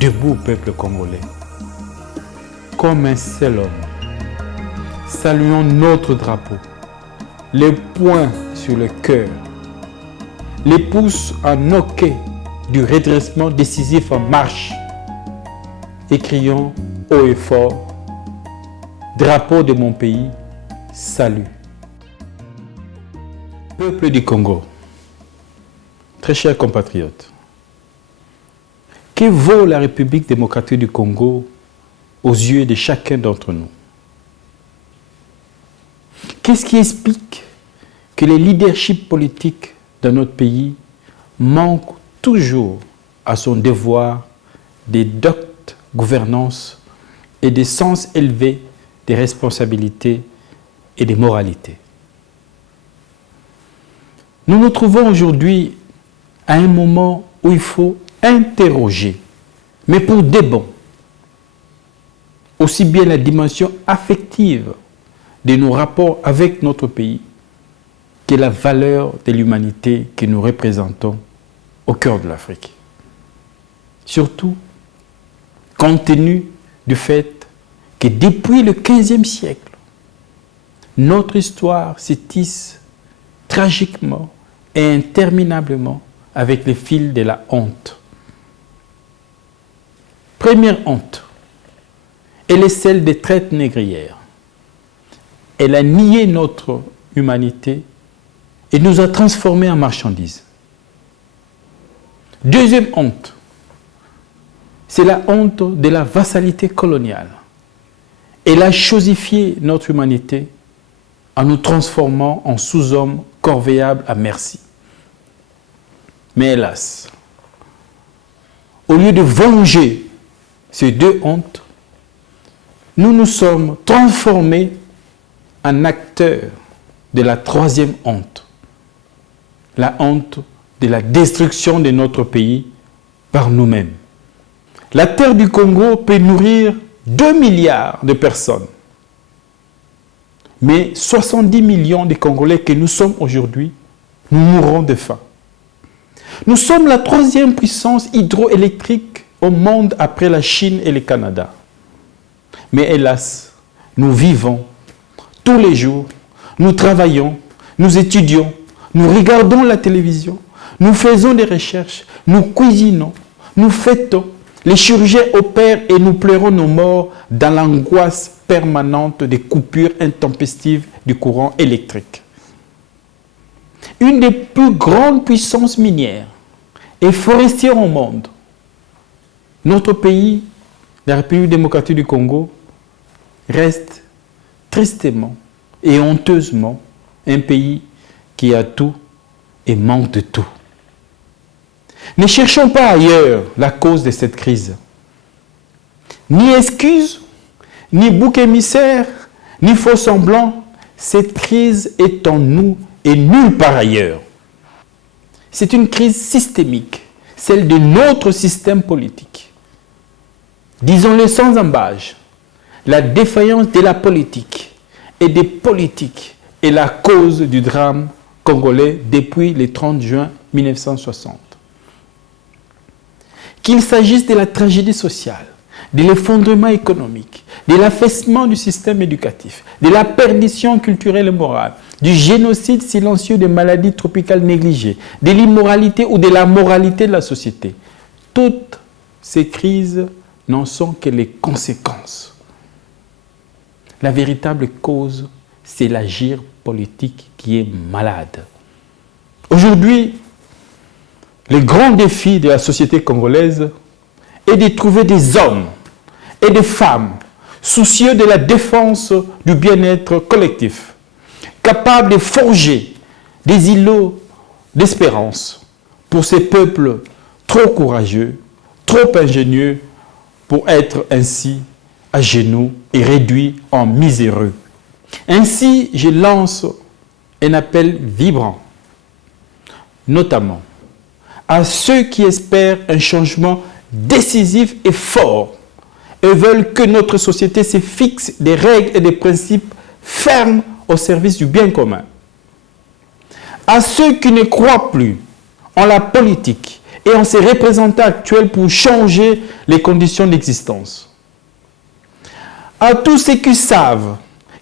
Debout, peuple congolais, comme un seul homme, saluons notre drapeau, les poings sur le cœur, les pouces en hoquet du redressement décisif en marche, et crions haut et fort, drapeau de mon pays, salut. Peuple du Congo, très chers compatriotes, que vaut la République démocratique du Congo aux yeux de chacun d'entre nous? Qu'est-ce qui explique que les leaderships politiques dans notre pays manquent toujours à son devoir des doctes gouvernance et des sens élevés des responsabilités et des moralités? Nous nous trouvons aujourd'hui à un moment où il faut interroger, mais pour des bons, aussi bien la dimension affective de nos rapports avec notre pays que la valeur de l'humanité que nous représentons au cœur de l'Afrique. Surtout, compte tenu du fait que depuis le XVe siècle, notre histoire se tisse tragiquement et interminablement avec les fils de la honte. Première honte, elle est celle des traites négrières. Elle a nié notre humanité et nous a transformés en marchandises. Deuxième honte, c'est la honte de la vassalité coloniale. Elle a chosifié notre humanité en nous transformant en sous-hommes corvéables à merci. Mais hélas, au lieu de venger ces deux hontes, nous nous sommes transformés en acteurs de la troisième honte, la honte de la destruction de notre pays par nous-mêmes. La terre du Congo peut nourrir 2 milliards de personnes, mais 70 millions de Congolais que nous sommes aujourd'hui, nous mourrons de faim. Nous sommes la troisième puissance hydroélectrique au monde après la Chine et le Canada. Mais hélas, nous vivons tous les jours, nous travaillons, nous étudions, nous regardons la télévision, nous faisons des recherches, nous cuisinons, nous fêtons, les chirurgiens opèrent et nous pleurons nos morts dans l'angoisse permanente des coupures intempestives du courant électrique. Une des plus grandes puissances minières et forestières au monde, notre pays, la République démocratique du Congo, reste tristement et honteusement un pays qui a tout et manque de tout. Ne cherchons pas ailleurs la cause de cette crise. Ni excuse, ni bouc émissaire, ni faux semblant, cette crise est en nous et nulle part ailleurs. C'est une crise systémique, celle de notre système politique. Disons-le sans embâche, la défaillance de la politique et des politiques est la cause du drame congolais depuis le 30 juin 1960. Qu'il s'agisse de la tragédie sociale, de l'effondrement économique, de l'affaissement du système éducatif, de la perdition culturelle et morale, du génocide silencieux des maladies tropicales négligées, de l'immoralité ou de la moralité de la société. Toutes ces crises n'en sont que les conséquences. La véritable cause, c'est l'agir politique qui est malade. Aujourd'hui, le grand défi de la société congolaise est de trouver des hommes et des femmes soucieux de la défense du bien-être collectif, capables de forger des îlots d'espérance pour ces peuples trop courageux, trop ingénieux pour être ainsi à genoux et réduits en miséreux. Ainsi, je lance un appel vibrant, notamment à ceux qui espèrent un changement décisif et fort et veulent que notre société se fixe des règles et des principes fermes au service du bien commun. À ceux qui ne croient plus en la politique et en ses représentants actuels pour changer les conditions d'existence. À tous ceux qui savent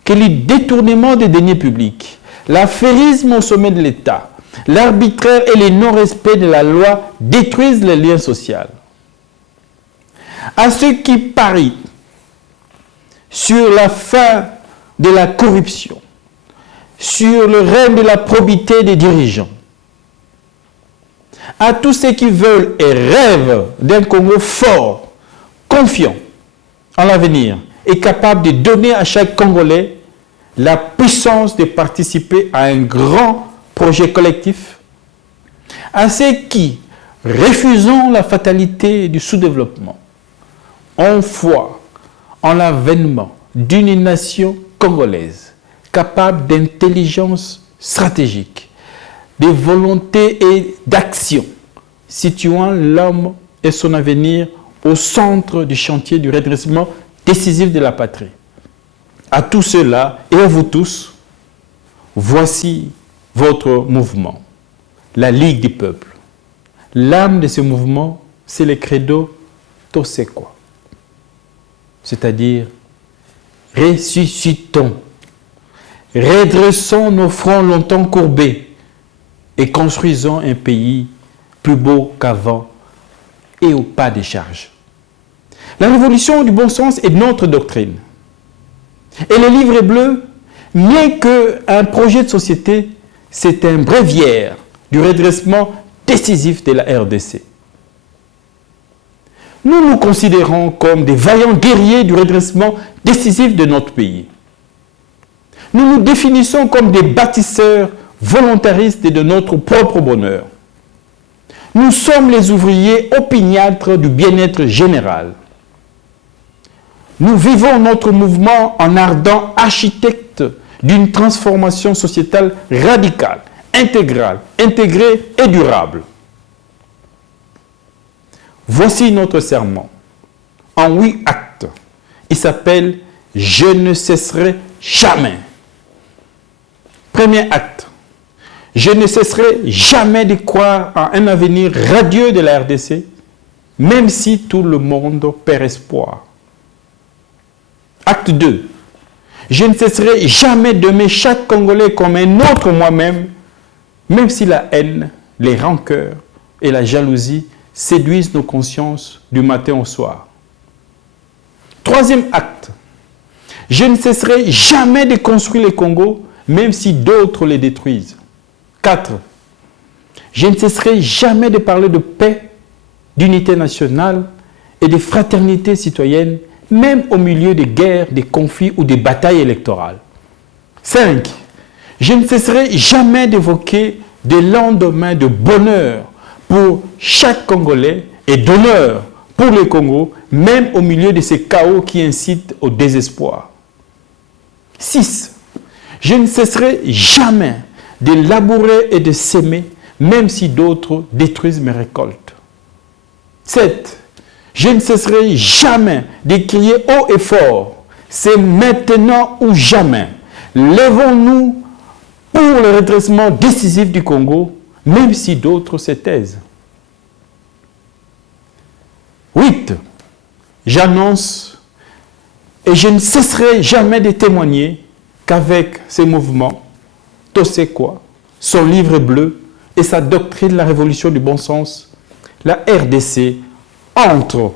que le détournement des deniers publics, l'affairisme au sommet de l'État, l'arbitraire et le non-respect de la loi détruisent les liens sociaux. À ceux qui parient sur la fin de la corruption, sur le règne de la probité des dirigeants, à tous ceux qui veulent et rêvent d'un Congo fort, confiant en l'avenir et capable de donner à chaque Congolais la puissance de participer à un grand projet collectif, à ceux qui, refusant la fatalité du sous-développement, ont foi en l'avènement d'une nation congolaise capable d'intelligence stratégique, de volonté et d'action, situant l'homme et son avenir au centre du chantier du redressement décisif de la patrie. À tous ceux-là et à vous tous, voici votre mouvement, la Ligue du peuple. L'âme de ce mouvement, c'est le credo Tosekwa, c'est-à-dire ressuscitons, redressons nos fronts longtemps courbés et construisons un pays plus beau qu'avant et au pas de charge. La révolution du bon sens est notre doctrine. Et le livre bleu, bien qu'un projet de société, c'est un bréviaire du redressement décisif de la RDC. Nous nous considérons comme des vaillants guerriers du redressement décisif de notre pays. Nous nous définissons comme des bâtisseurs volontaristes de notre propre bonheur. Nous sommes les ouvriers opiniâtres du bien-être général. Nous vivons notre mouvement en ardent architecte d'une transformation sociétale radicale, intégrale, intégrée et durable. Voici notre serment, en 8 actes. Il s'appelle « Je ne cesserai jamais ». Premier acte. Je ne cesserai jamais de croire à un avenir radieux de la RDC, même si tout le monde perd espoir. Acte 2. Je ne cesserai jamais d'aimer chaque Congolais comme un autre moi-même, même si la haine, les rancœurs et la jalousie séduisent nos consciences du matin au soir. Troisième acte. Je ne cesserai jamais de construire le Congo, même si d'autres les détruisent. 4. Je ne cesserai jamais de parler de paix, d'unité nationale et de fraternité citoyenne, même au milieu des guerres, des conflits ou des batailles électorales. 5. Je ne cesserai jamais d'évoquer des lendemains de bonheur pour chaque Congolais et d'honneur pour le Congo, même au milieu de ces chaos qui incitent au désespoir. 6. Je ne cesserai jamais de labourer et de s'aimer, même si d'autres détruisent mes récoltes. 7. Je ne cesserai jamais de crier haut et fort, c'est maintenant ou jamais. Lèvons-nous pour le redressement décisif du Congo, même si d'autres se taisent. 8. J'annonce et je ne cesserai jamais de témoigner qu'avec ces mouvements, Tosekwa, son livre bleu et sa doctrine, la révolution du bon sens, la RDC entre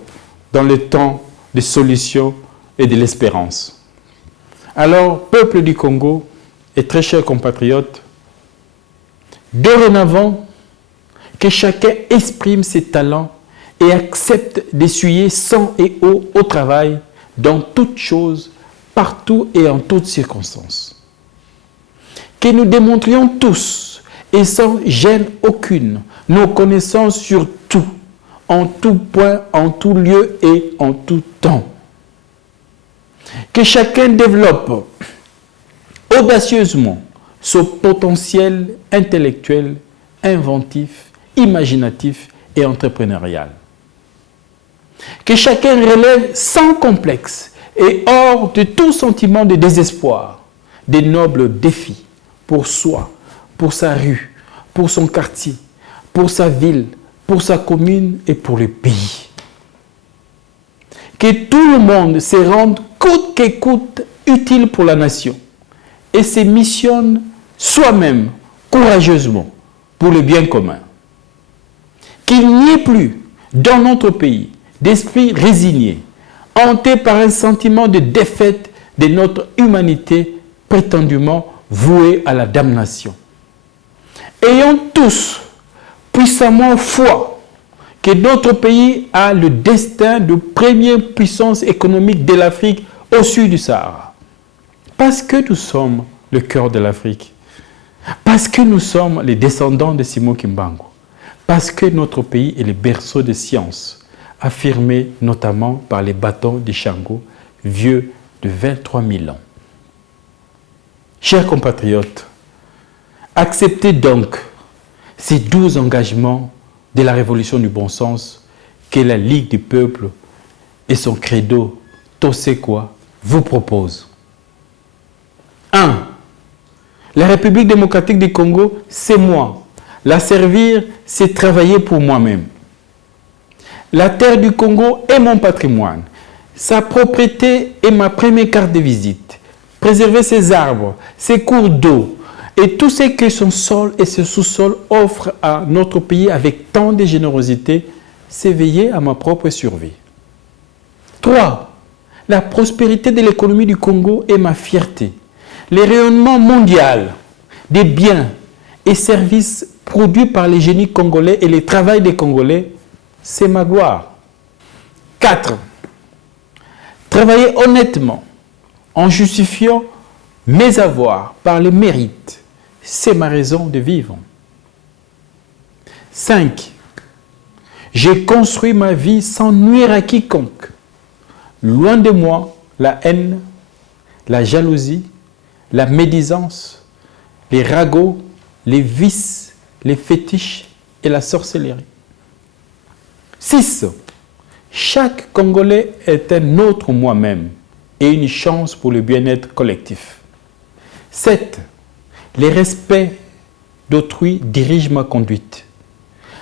dans le temps des solutions et de l'espérance. Alors, peuple du Congo et très chers compatriotes, dorénavant, que chacun exprime ses talents et accepte d'essuyer sang et eau au travail, dans toutes choses, partout et en toutes circonstances. Que nous démontrions tous, et sans gêne aucune, nos connaissances sur tout, en tout point, en tout lieu et en tout temps. Que chacun développe audacieusement son potentiel intellectuel, inventif, imaginatif et entrepreneurial. Que chacun relève sans complexe et hors de tout sentiment de désespoir des nobles défis pour soi, pour sa rue, pour son quartier, pour sa ville, pour sa commune et pour le pays. Que tout le monde se rende coûte que coûte utile pour la nation et se missionne soi-même courageusement pour le bien commun. Qu'il n'y ait plus dans notre pays d'esprit résigné, hanté par un sentiment de défaite de notre humanité prétendument vouée à la damnation. Ayons tous puissamment foi que notre pays a le destin de première puissance économique de l'Afrique au sud du Sahara. Parce que nous sommes le cœur de l'Afrique. Parce que nous sommes les descendants de Simon Kimbangu. Parce que notre pays est le berceau de sciences, affirmé notamment par les bâtons de Shango, vieux de 23 000 ans. Chers compatriotes, acceptez donc ces 12 engagements de la révolution du bon sens que la Ligue du peuple et son credo Tosekwa vous proposent. 1. La République démocratique du Congo, c'est moi. La servir, c'est travailler pour moi-même. La terre du Congo est mon patrimoine. Sa propriété est ma première carte de visite. Préserver ses arbres, ses cours d'eau et tout ce que son sol et ce sous-sol offrent à notre pays avec tant de générosité, c'est veiller à ma propre survie. 3. La prospérité de l'économie du Congo est ma fierté. Le rayonnement mondial des biens et services produits par les génies congolais et le travail des Congolais, c'est ma gloire. 4. Travailler honnêtement en justifiant mes avoirs par le mérite, c'est ma raison de vivre. 5. J'ai construit ma vie sans nuire à quiconque. Loin de moi la haine, la jalousie, la médisance, les ragots, les vices, les fétiches et la sorcellerie. 6. Chaque Congolais est un autre moi-même et une chance pour le bien-être collectif. 7. Le respect d'autrui dirige ma conduite.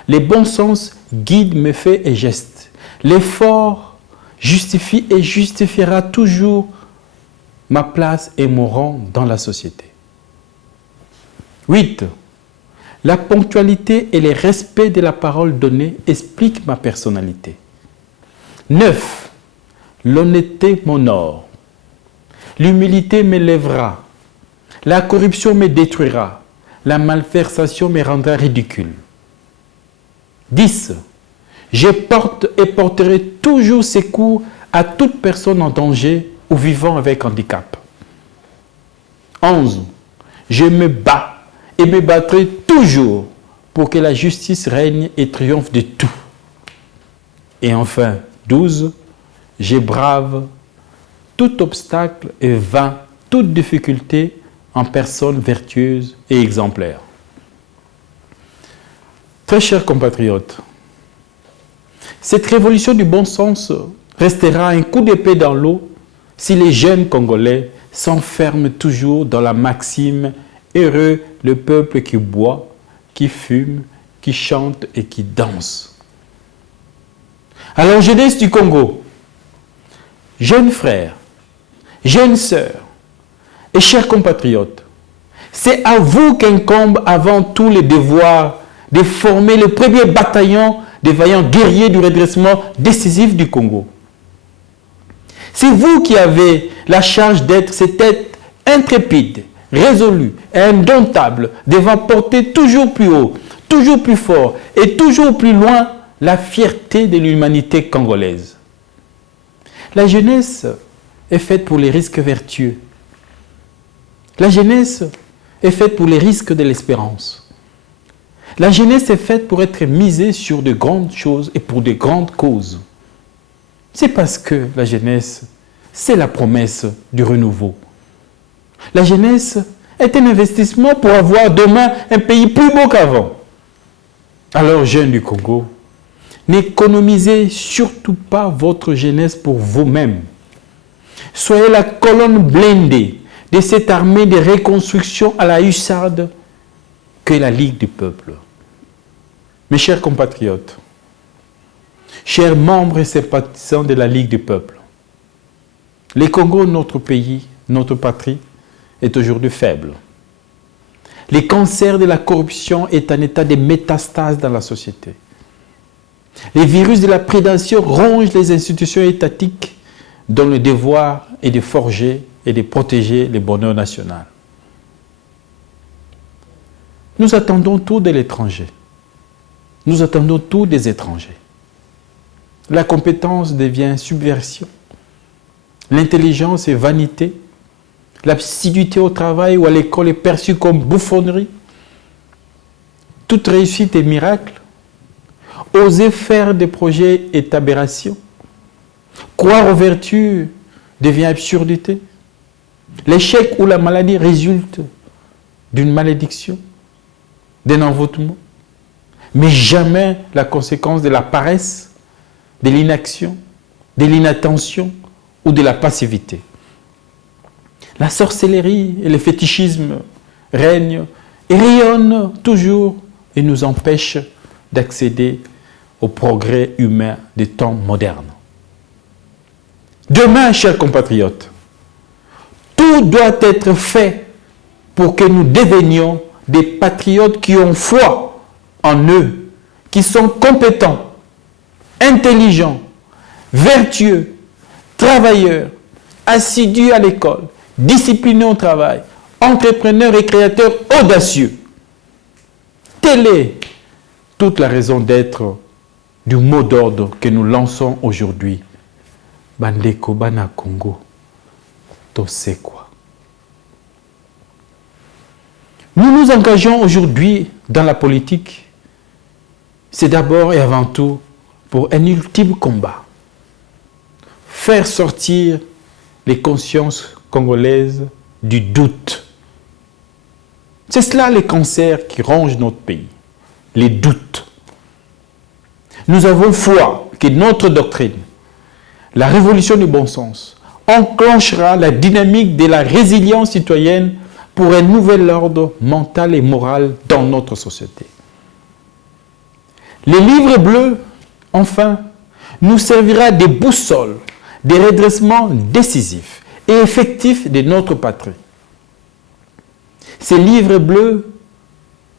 Le bon sens guide mes faits et gestes. L'effort justifie et justifiera toujours ma place et mon rang dans la société. 8. La ponctualité et le respect de la parole donnée expliquent ma personnalité. 9. L'honnêteté m'honore. L'humilité m'élèvera. La corruption me détruira. La malversation me rendra ridicule. 10. Je porte et porterai toujours secours à toute personne en danger ou vivant avec handicap. 11. Je me bats et me battrai toujours pour que la justice règne et triomphe de tout. Et enfin, 12. Je brave tout obstacle et vainc toute difficulté en personne vertueuse et exemplaire. Très chers compatriotes, cette révolution du bon sens restera un coup d'épée dans l'eau si les jeunes Congolais s'enferment toujours dans la maxime « Heureux le peuple qui boit, qui fume, qui chante et qui danse ». Alors, jeunesse du Congo, jeunes frères, jeunes sœurs et chers compatriotes, c'est à vous qu'incombe avant tout le devoir de former le premier bataillon des vaillants guerriers du redressement décisif du Congo. C'est vous qui avez la charge d'être cette tête intrépide, résolue et indomptable, devant porter toujours plus haut, toujours plus fort et toujours plus loin la fierté de l'humanité congolaise. La jeunesse est faite pour les risques vertueux. La jeunesse est faite pour les risques de l'espérance. La jeunesse est faite pour être misée sur de grandes choses et pour de grandes causes. C'est parce que la jeunesse, c'est la promesse du renouveau. La jeunesse est un investissement pour avoir demain un pays plus beau qu'avant. Alors, jeunes du Congo, n'économisez surtout pas votre jeunesse pour vous-même. Soyez la colonne blindée de cette armée de reconstruction à la hussarde qu'est la Ligue du peuple. Mes chers compatriotes, chers membres et sympathisants de la Ligue du peuple, le Congo, notre pays, notre patrie, est aujourd'hui faible. Le cancer de la corruption est en état de métastase dans la société. Les virus de la prédation rongent les institutions étatiques dont le devoir est de forger et de protéger le bonheur national. Nous attendons tout de l'étranger. Nous attendons tout des étrangers. La compétence devient subversion. L'intelligence est vanité. L'assiduité au travail ou à l'école est perçue comme bouffonnerie. Toute réussite est miracle. Oser faire des projets est aberration. Croire aux vertus devient absurdité. L'échec ou la maladie résulte d'une malédiction, d'un envoûtement, mais jamais la conséquence de la paresse, de l'inaction, de l'inattention ou de la passivité. La sorcellerie et le fétichisme règnent et rayonnent toujours et nous empêchent d'accéder au progrès humain des temps modernes. Demain, chers compatriotes, tout doit être fait pour que nous devenions des patriotes qui ont foi en eux, qui sont compétents, intelligents, vertueux, travailleurs, assidus à l'école, disciplinés au travail, entrepreneurs et créateurs audacieux. Telle est toute la raison d'être du mot d'ordre que nous lançons aujourd'hui. Bandeko Bana Congo, to sais quoi. Nous nous engageons aujourd'hui dans la politique. C'est d'abord et avant tout pour un ultime combat. Faire sortir les consciences congolaises du doute. C'est cela le cancer qui ronge notre pays. Les doutes. Nous avons foi que notre doctrine, la révolution du bon sens, enclenchera la dynamique de la résilience citoyenne pour un nouvel ordre mental et moral dans notre société. Le livre bleu, enfin, nous servira de boussole, de redressement décisif et effectif de notre patrie. Ce livre bleu,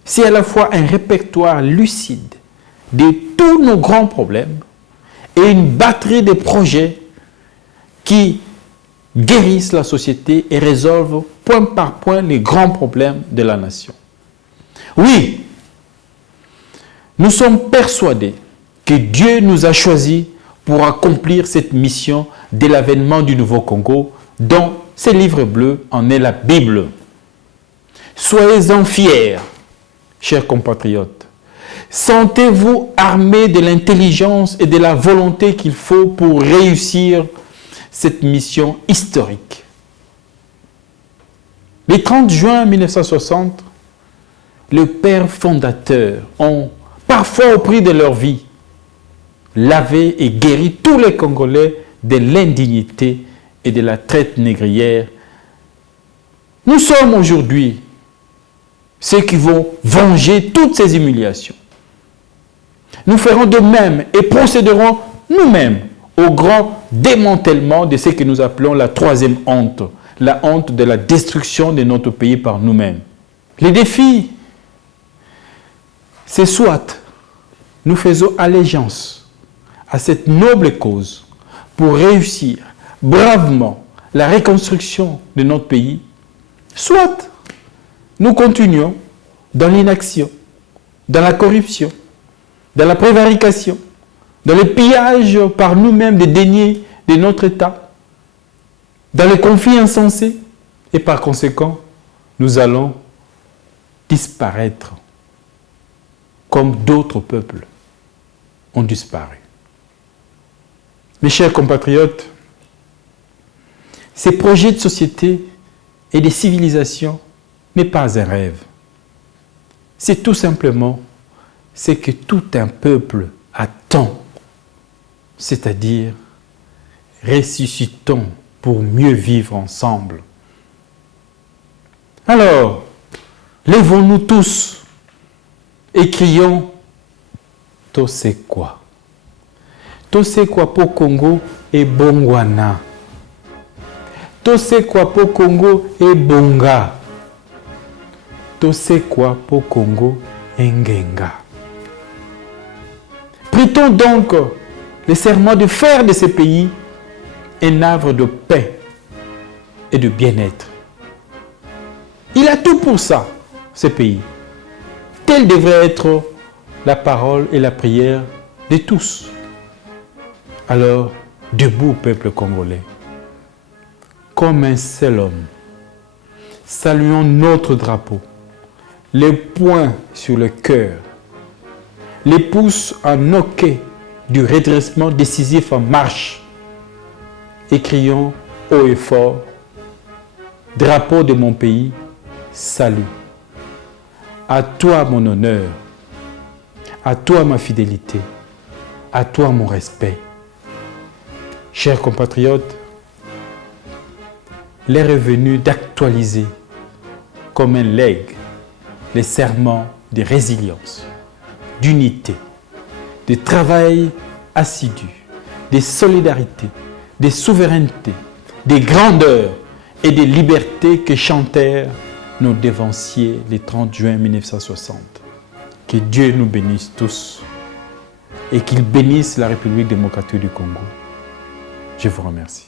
c'est à la fois un répertoire lucide de tous nos grands problèmes et une batterie de projets qui guérissent la société et résolvent point par point les grands problèmes de la nation. Oui, nous sommes persuadés que Dieu nous a choisis pour accomplir cette mission de l'avènement du Nouveau Congo, dont ce livre bleu en est la Bible. Soyez-en fiers, chers compatriotes. Sentez-vous armés de l'intelligence et de la volonté qu'il faut pour réussir cette mission historique. Le 30 juin 1960, les pères fondateurs ont, parfois au prix de leur vie, lavé et guéri tous les Congolais de l'indignité et de la traite négrière. Nous sommes aujourd'hui ceux qui vont venger toutes ces humiliations. Nous ferons de même et procéderons nous-mêmes au grand démantèlement de ce que nous appelons la troisième honte, la honte de la destruction de notre pays par nous-mêmes. Les défis, c'est soit nous faisons allégeance à cette noble cause pour réussir bravement la reconstruction de notre pays, soit nous continuons dans l'inaction, dans la corruption, dans la prévarication, dans le pillage par nous-mêmes des deniers de notre État, dans les conflits insensés, et par conséquent, nous allons disparaître comme d'autres peuples ont disparu. Mes chers compatriotes, ces projets de société et de civilisation n'est pas un rêve. C'est tout simplement ce que tout un peuple attend, c'est-à-dire ressuscitons pour mieux vivre ensemble. Alors, lèvons-nous tous et crions Tosekwa. Tosekwa po Congo et Bongwana. Tosekwa po Congo et Bonga. Tosekwa po Congo et Ngenga. Prêtons donc le serment de faire de ces pays un havre de paix et de bien-être. Il a tout pour ça, ce pays. Telle devrait être la parole et la prière de tous. Alors, debout, peuple congolais, comme un seul homme, saluons notre drapeau, les poings sur le cœur, les pouces en hoquet du redressement décisif en marche, et crions haut et fort, drapeau de mon pays, salut. À toi mon honneur, à toi ma fidélité, à toi mon respect. Chers compatriotes, l'heure est venue d'actualiser comme un legs les serments de résilience, d'unité, de travail assidu, de solidarité, de souveraineté, de grandeur et de liberté que chantèrent nos dévanciers le 30 juin 1960. Que Dieu nous bénisse tous et qu'il bénisse la République démocratique du Congo. Je vous remercie.